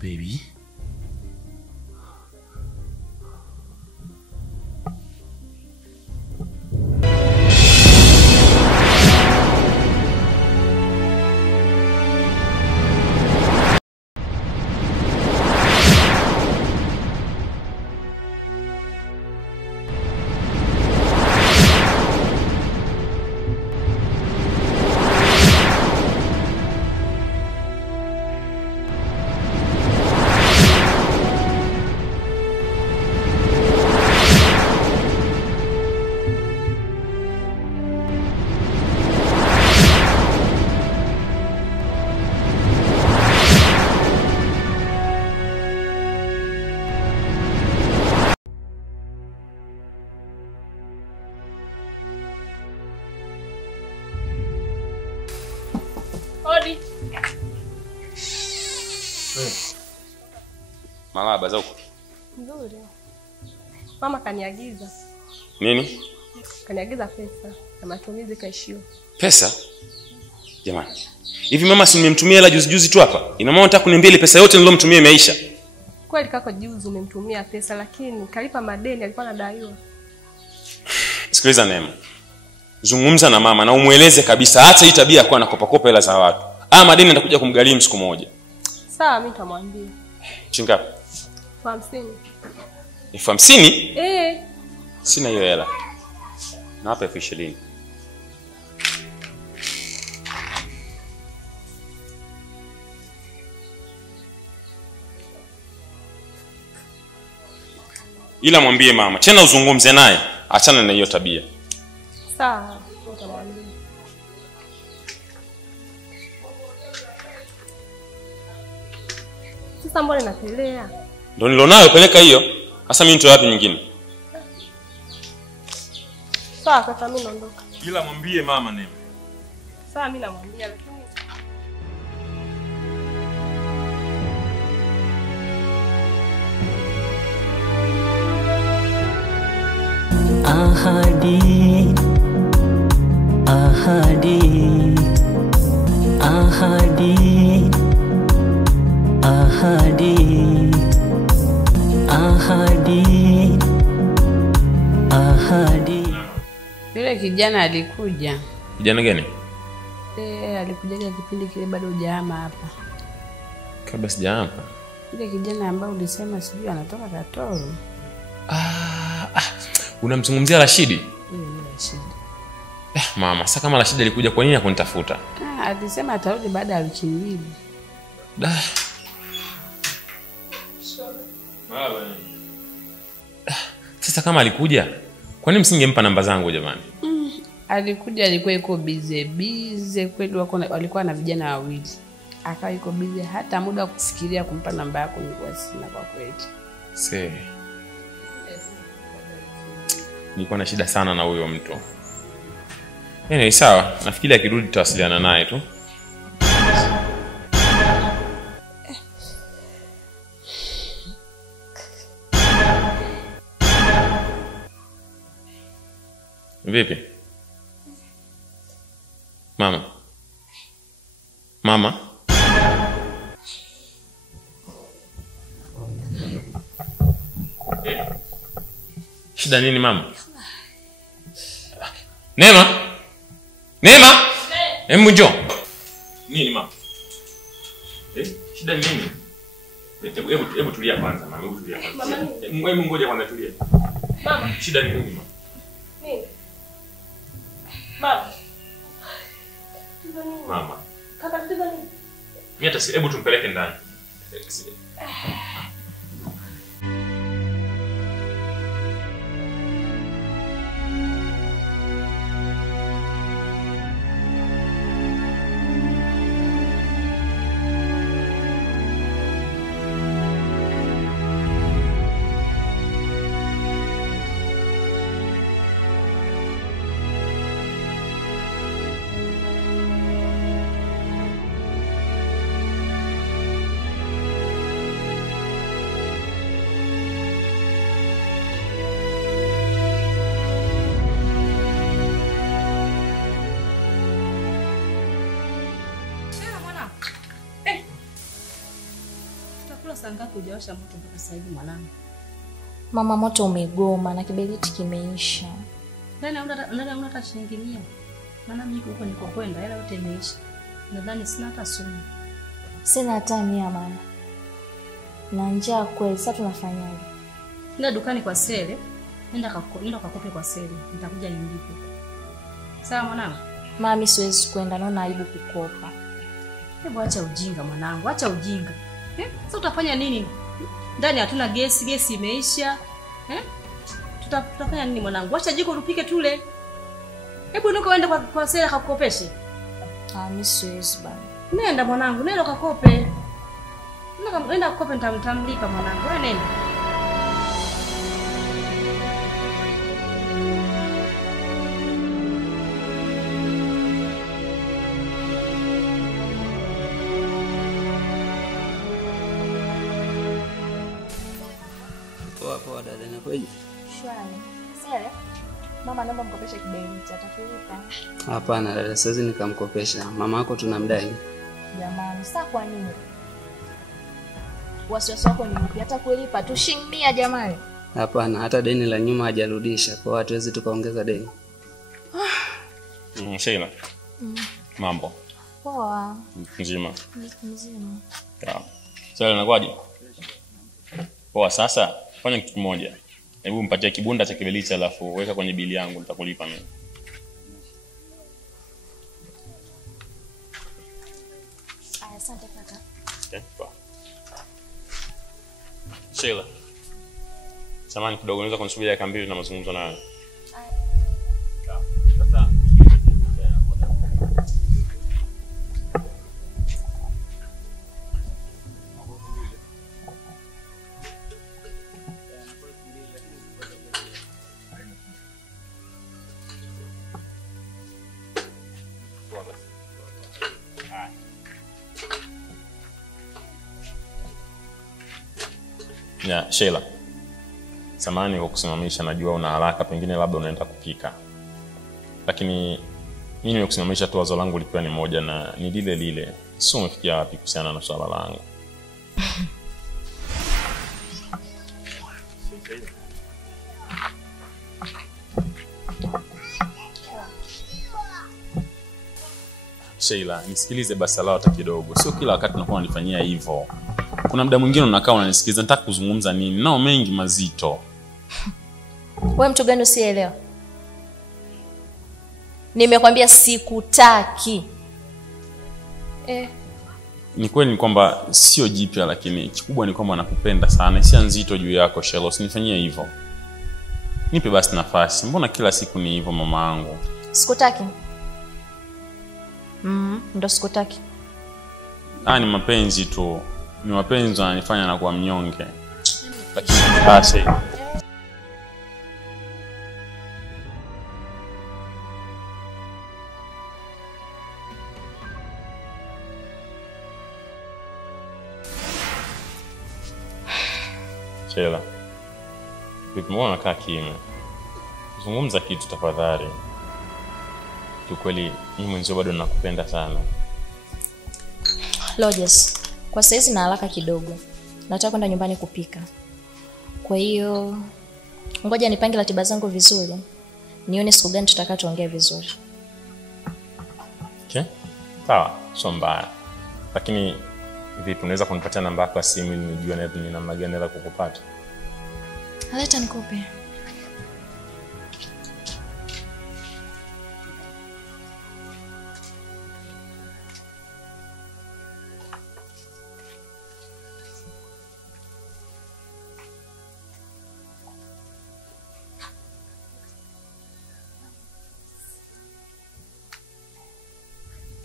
Baby. Malaba za huko. Nzuri. Mama kaniagiza. Nini? Kaniagiza pesa na matumizi kaishiwa. Pesa? Jamani. Hivi mama si nimemtumia hela juzi tu hapa? Ina maana unataka kuniambia ile pesa yote nilomtumia imeisha? Kweli kaka, juzi umemtumia pesa lakini kalipa madeni alikuwa anadaiwa. Sikiliza Neema. Zungumza na mama na umueleze kabisa hata hii tabia ya kuwa nakopa hela za watu. Madeni nitakuja kumgharimu siku moja. Sawa, mimi nitamwambia. Chingapi? 50. 50? Sina hiyo hela. Na hapa 20. Ila mwambie mama, tena uzungumze naye, achana na hiyo tabia. Sawa, nitamwambia. Sasa mbona napelea? Ndio nilonayo, peleka hiyo. Sasa mimi nitoe wapi nyingine? Sawa, kaka mimi naondoka. Ila mwambie mama Neema. Sawa, mimi namwambia lakini ahadi ahadi ahadi ahadi ahadi ahadi. Yule kijana alikuja. Kijana gani? Alikuja kipindi kile bado hujahama hapa. Kabla sijahama. Yule kijana ambaye ulisema sijui anatoka Katoro. Unamzungumzia Rashidi? Rashidi. Mama, sasa kama Rashidi alikuja kwa nini hakunitafuta? Alisema atarudi baada ya wiki mbili. Sasa kama alikuja, kwa nini msingempa namba zangu jamani? Alikuja alikuwa yuko bize kweli, walikuwa na vijana wawili. Akawa yuko bize hata muda kufikiria kumpa namba yako nilikuwa sina kwa kweli. Nilikuwa na shida sana na huyo mtu. Ni sawa, nafikiri akirudi tutawasiliana naye tu. Vipi? Mama. Mama. Shida nini mama? Neema? Neema? Hebu njoo. Nini mama? Shida ni nini? Hebu tulia kwanza mama, hebu tulia kwanza. Hebu ngoja kwanza tulia. Mama, shida ni nini mama? Nini? Mama. Mama. Kaka tatizo nini? Mimi hata hebu tumpeleke ndani. saa ngapi hujawasha moto mpaka sasa hivi mwanangu? Mama, moto umegoma na kiberiti kimeisha. Nani una hata shilingi 100? Maana mimi huko niko kwenda hela yote imeisha. Nadhani sina hata sumu. Sina hata 100 mama. Na njaa kweli, sasa tunafanyaje? Nenda dukani kwa Sele. Nenda kakope kwa Sele. Nitakuja nilipe. Sawa mwanangu? Mami, siwezi kwenda, naona aibu kukopa. Hebu acha ujinga mwanangu, acha ujinga. Sasa utafanya nini? Ndani hatuna gesi imeisha. Tutafanya nini mwanangu? Acha jiko tupike tule. Hebu nuko uende kwa Sele akakopeshe. Mimi siwezi bana. Nenda mwanangu, nenda kakope. Nenda kakope nitamlipa mwanangu. Wewe nenda. Poa dada, inakuwaje? Shwari. Sele, mama naomba mkopeshe kiberiti, atakulipa. Hapana dada, siwezi nikamkopesha. Mama yako tunamdai. Jamani, sasa kwa nini? Wasiwasi wako ni mpi? Hata kulipa tu shilingi 100 jamani. Hapana, hata deni la nyuma hajarudisha. Kwa watu hatuwezi tukaongeza deni. Sheila. Mambo. Poa. Nzima. Nzima. Sawa. Sheila, inakuwaje? Poa, sasa fanya kitu kimoja. Hebu mpatie kibunda cha kiberiti alafu weka kwenye bili yangu, nitakulipa mimi. Asante kaka. Poa. Sheila. Samahani kidogo, unaweza kunisubiria dakika 2 na mazungumzo nayo? Sasa ya Sheila. Samahani kwa kusimamisha, najua una haraka, pengine labda unaenda kupika. Lakini mimi nimekusimamisha tu, wazo langu likiwa ni moja na ni lile lile. Sio umefikia wapi kuhusiana na swala langu? Sheila, nisikilize basi lao hata kidogo. Sio kila wakati unakuwa unanifanyia hivyo. Kuna muda mwingine unakaa unanisikiliza, nataka kuzungumza nini? Nao mengi mazito. Wewe mtu gani usielewa? Nimekwambia sikutaki. Ni kweli ni kwamba sio jipya, lakini kikubwa ni kwamba nakupenda sana. Si nzito juu yako Sheila, usinifanyie hivyo. Nipe basi nafasi. Mbona kila siku ni hivyo mamaangu? Sikutaki. Ndo sikutaki. Ni mapenzi tu. Ni mapenzi yananifanya na kuwa mnyonge. Lakini basi Sheila, vipi mbona unakaa kimya? Zungumza kitu tafadhali. Kiukweli mimi mwenyewe bado nakupenda sana. Lojes, kwa saizi na haraka kidogo. Nataka kwenda nyumbani kupika. Kwa hiyo ngoja nipange ratiba zangu vizuri. Nione siku gani tutakaa tuongee vizuri. Okay? Sawa, sio mbaya. Lakini vipi unaweza kunipatia namba yako ya simu ili nijue ni namna gani naweza kukupata? Leta nikupe.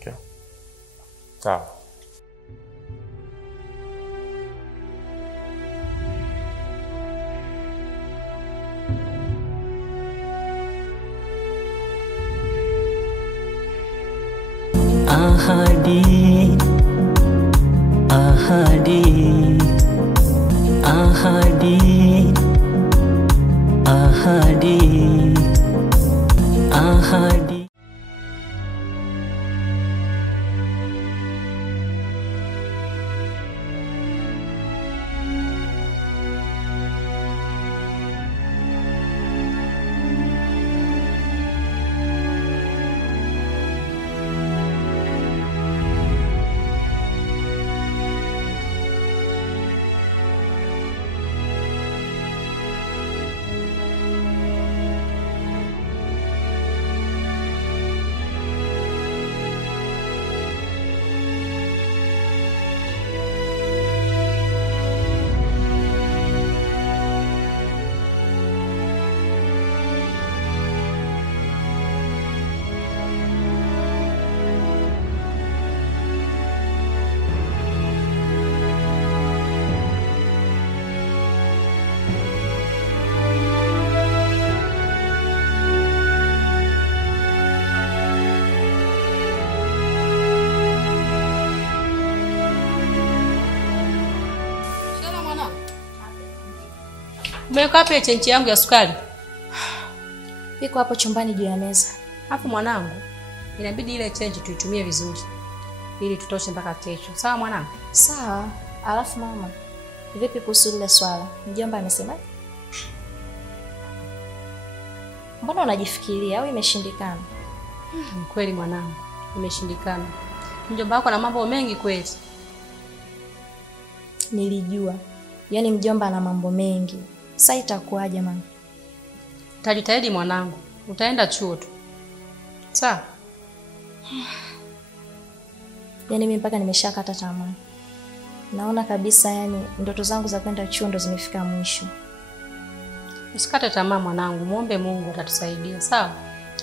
Okay. Sawa. Ahadi, ahadi, ahadi, ahadi, ahadi. Umeweka wapi chenchi yangu ya sukari? Iko hapo chumbani juu ya meza. Hapo mwanangu, inabidi ile chenchi tuitumie vizuri ili tutoshe mpaka kesho. Sawa mwanangu? Sawa. Alafu mama, vipi kuhusu lile swala? Mjomba amesema? Mbona unajifikiria au imeshindikana? Kweli mwanangu, imeshindikana. Mjomba wako ana mambo mengi kweli. Nilijua. Yaani mjomba ana mambo mengi. Sasa itakuwaje mama? Utajitahidi mwanangu. Utaenda chuo tu. Sawa? Yaani mimi mpaka nimeshakata tamaa. Naona kabisa yani ndoto zangu za kwenda chuo ndo zimefika mwisho. Usikate tamaa mwanangu, muombe Mungu atatusaidia, sawa?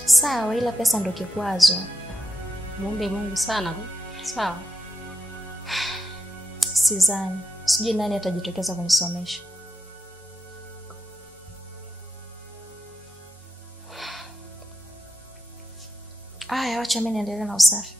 Sawa, ila pesa ndo kikwazo. Muombe Mungu sana, sawa? Sidhani. Sijui nani atajitokeza kunisomesha. Aya, wacha mimi niendelee na usafi.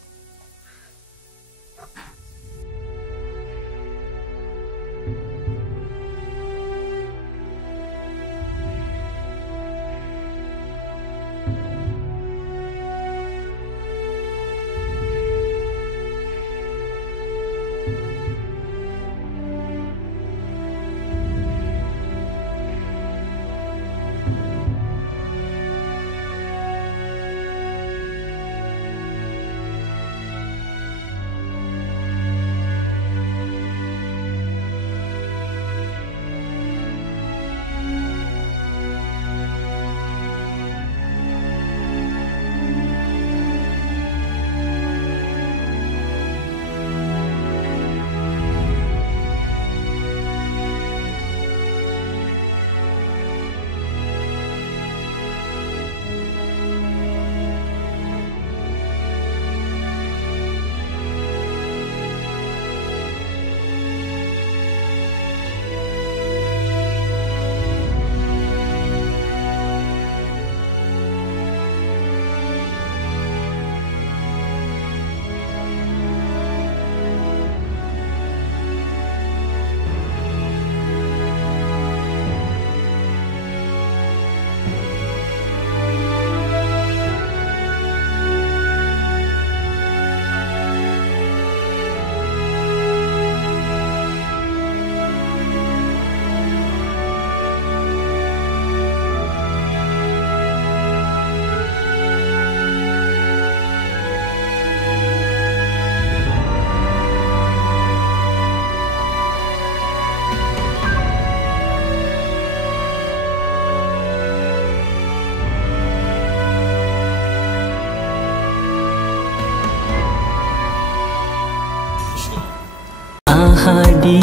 Ahadi,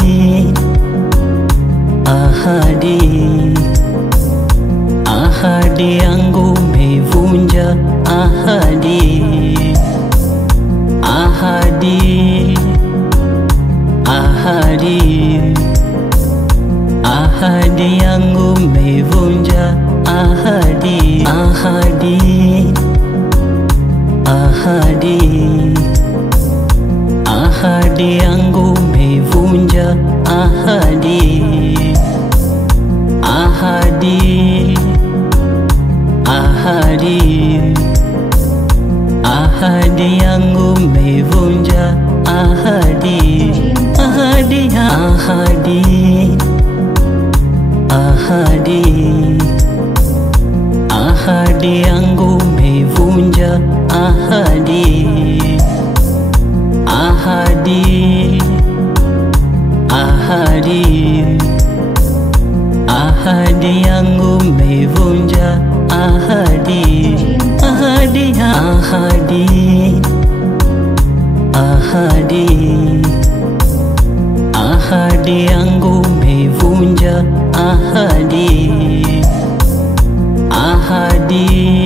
ahadi, ahadi yangu umevunja. Ahadi, ahadi, ahadi, ahadi yangu umevunja. Ahadi, ahadi, ahadi, ahadi yangu umevunja. Ahadi, ahadi, ahadi, ahadi yangu umevunja. Ahadi, ahadi, ahadi, ahadi, ahadi yangu umevunja. Ahadi, ahadi, ahadi, ahadi yangu umevunja. Ahadi, ahadi, ahadi, ahadi, ahadi yangu umevunja. Ahadi, ahadi,